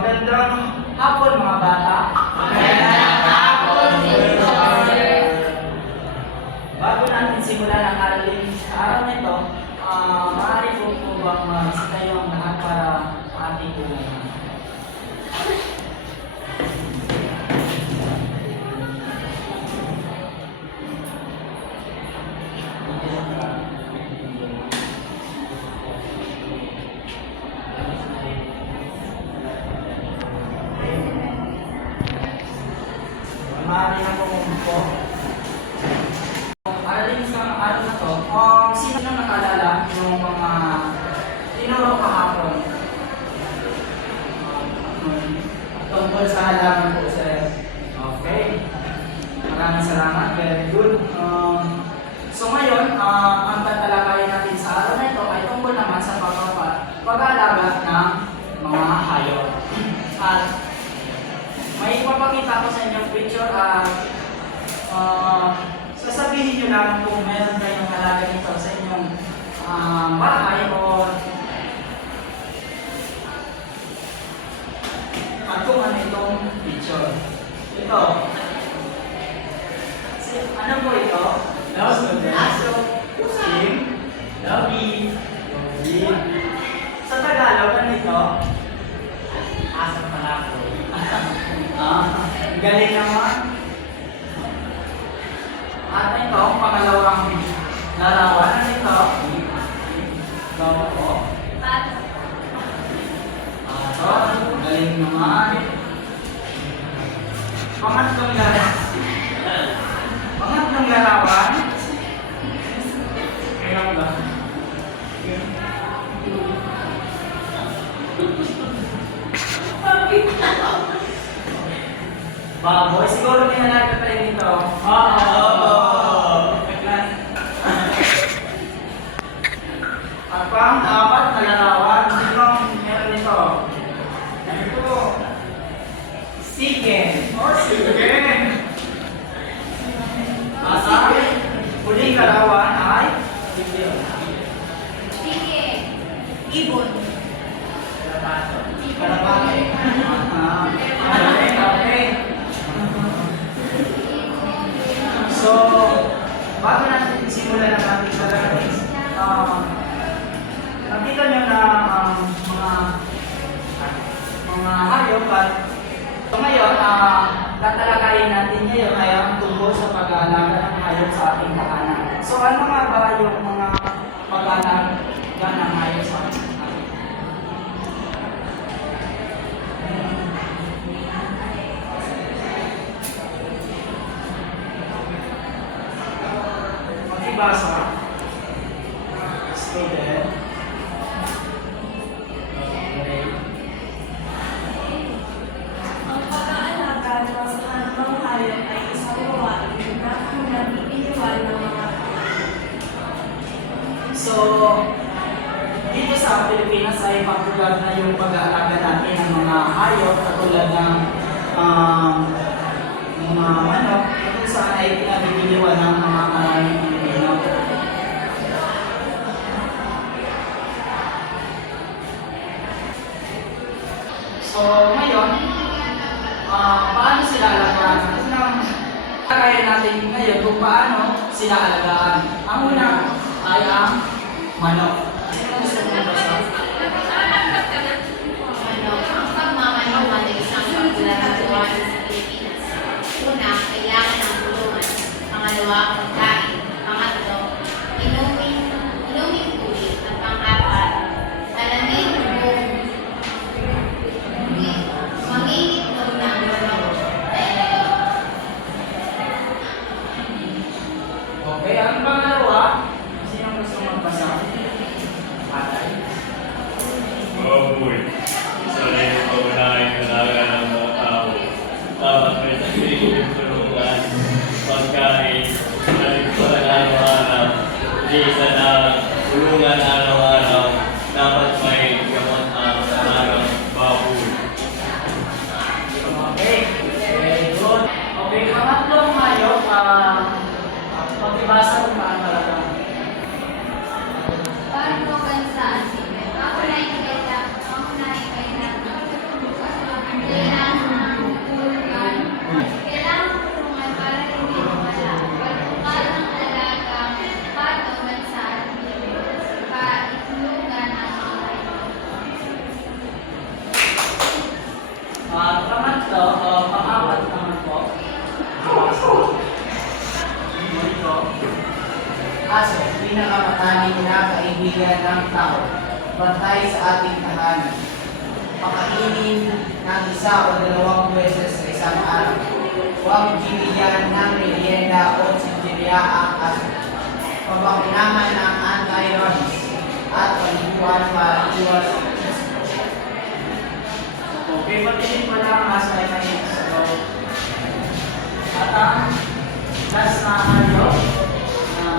Magandang hapon mga bata. Magandang hapon, Sir. Bago natin simulan ang aralin sa araw na ito, maaari po bang magsita yung lahat para ating tulungan. Maaari na po po. Aralin sa araw na to, sino nang nakalala yung mga tinuro kahapon? Tungkol sa halaman po, sir. Okay. Maraming salamat. Very good. So ngayon, ang tatalakayin natin sa araw na ito ay tungkol naman sa pag-aalaga ng mga hayop. At may ipapakita ko sa inyong picture at sasabihin nyo lang kung meron kayong alaga nito sa inyong bahay o at kung ano itong picture. Ito. Ano po ito? Aso. Sim. Labi. Sa Tagalog, ano ito? Aso pala po. Galing naman. At ito, pangalawang larawan. Ano ito? Gawa po. Galing naman. Pangatlong larawan. Kailan ba? Baboy, siguro kinalaga pa rin ito. At pang-apat na larawan, sinong meron ito? Ito. Chicken. Chicken. Asa? Huling larawan ay? Chicken. Ibon. Kalapate. Okay. So, bago natin simulan ang ating pag-aaral, nakita nyo na mga hayop at so ngayon, tatalakayin natin ngayon ay ang tungkol sa pag-aalaga ng hayop sa ating tahanan. So, ano nga ba yung mga pag-aalaga ng hayop sa ating tahanan? Magbasa. Student. Ang pag-aalaga ng mga hayop ay isang gawain na pinipiniwan ng mga So, dito sa Pilipinas ay popular na yung pag-aalaga natin ng mga hayop katulad ng mga manok kung saan ay pinabibiniwan ng mga maraming Pilipino. So, ngayon, paano sila alagaan? Kaya natin ngayon kung paano sila alagaan. Ang una ay ang manok. Sino gusto mo basa? Ang pagmamanok ay isang popular na gawain sa Pilipinas. Una, kailangan ng tulungan. Pangalawa, pagkain. Pangatlo, inumin tubig. At pang-apat, alamin kung mangingitlog ng manok. Okay, ang pangalawa, sino gusto magbasa? Patay. Baboy. Isa rin ang pagunahing halaga ng mga tao. Dapat may sarili tulungan, pagkain, naligparan araw-araw. Hindi isa na tulungan araw-araw. Dapat may gamot ang araw baboy. Okay, very good. Okay, pangatlong hayop, pagkibasa kung paano talaga. Paano ka saan? Ako na pinakamataling na kaibigan ng tao, bantay sa ating tahanan. Pakainin ng isa o dalawang beses sa isang araw. Huwag binigyan ng merienda o sinjilya ang aso. Pabakinahan ng anti-rabies at paliguan para iwas Okay, pati po lang mas may mahilig sa loob. At ang last na ayaw na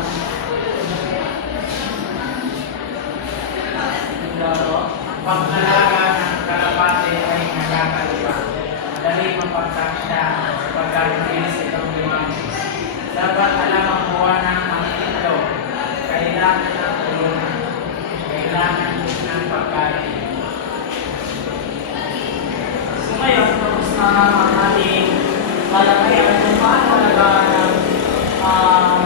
laro. pag-alaga ng kalapate ay nakakaliwa. Dali mapagkakita pagkakabilis itong limang. Dapat alam ang buwanan ang ito. Kailangan ng tulungan. Kailangan ng pagkain. So ngayon, tapos na ang ating malakayan kung paano alagaan ng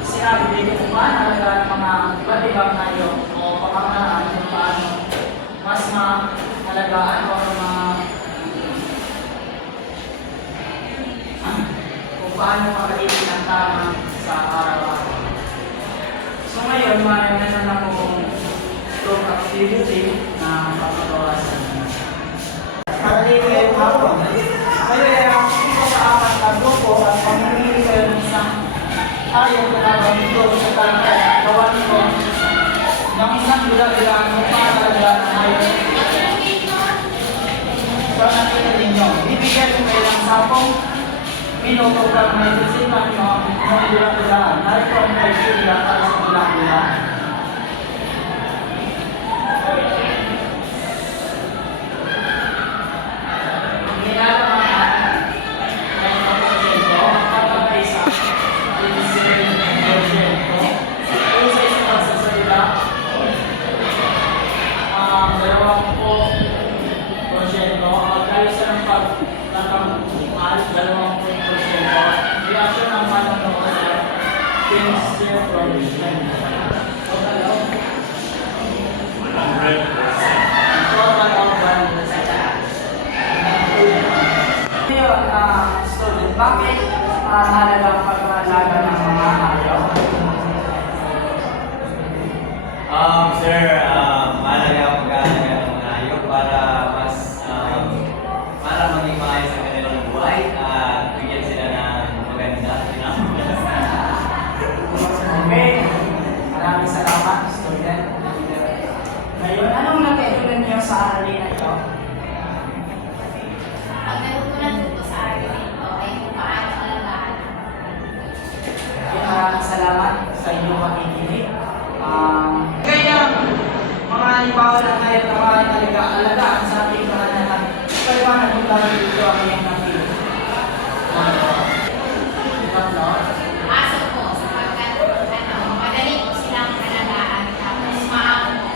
sinabi dito kung paano alagaan ng mga iba't ibang hayop o pamamaraan kung paano mas maalagaan o kung paano makainin ng tama sa araw-araw. So ngayon, mayroon na lang akong group activity na papagawa sa inyo. Karaniwan yung hapon. Kaya dito sa apat na grupo at pamimili kayo ng isang hayop na nabangito sa tangkay. Gawan ko ng isang bila-bilaan kung paano alagaan ng hayop. So nakita ninyo, bibigyan ko kayo ng 10 minuto para may isipan nyo ang bila-bilaan. Narito ang criteria para sa bila-bilaan. Bakit mahalaga ang pag-aalaga ng mga hayop? Sir, mahalaga ang pag-aalaga ng mga hayop para mas para maging maayos ang kanilang buhay at bigyan sila ng maganda Okay. Maraming salamat, student. Ngayon, anong natutunan niyo sa aralin na ito? Ang natutunan ko sa araw na ito ay kung paano alagaan. Maraming salamat sa inyong pakikinig. Kaya, mga halimbawa na tayo na mga alagaan sa ating kahanahan, kaya ba nagpunta dito ang iyong napili? Aso po sapagkat madali po silang alagaan tapos maamo.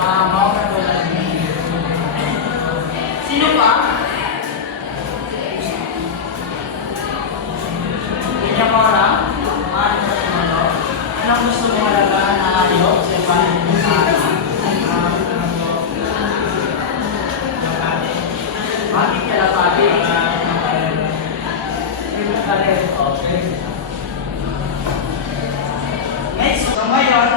Mga katulad niyo. Sino pa? Pinyamora? Anong gusto mo alagaan na hayop? Bakit kalapati? Okay. Next, so ngayon,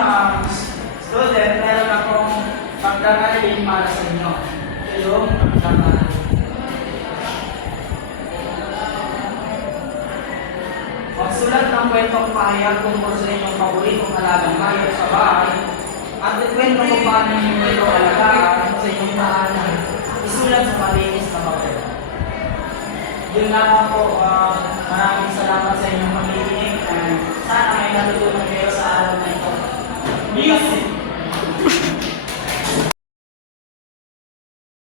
student, meron akong pagdadalhin para sa inyo. Yung pagdadalhin. Magsulat ng kwentong pahayag tungkol sa inyong paboritong alagang hayop sa bahay at ikwento kung paano ninyo ito alagaan sa inyong tahanan. Isulat sa malinis na papel. Yun lamang po, maraming salamat sa inyong pakikinig. Sana may natutunan kayo sa araw na ito. Music!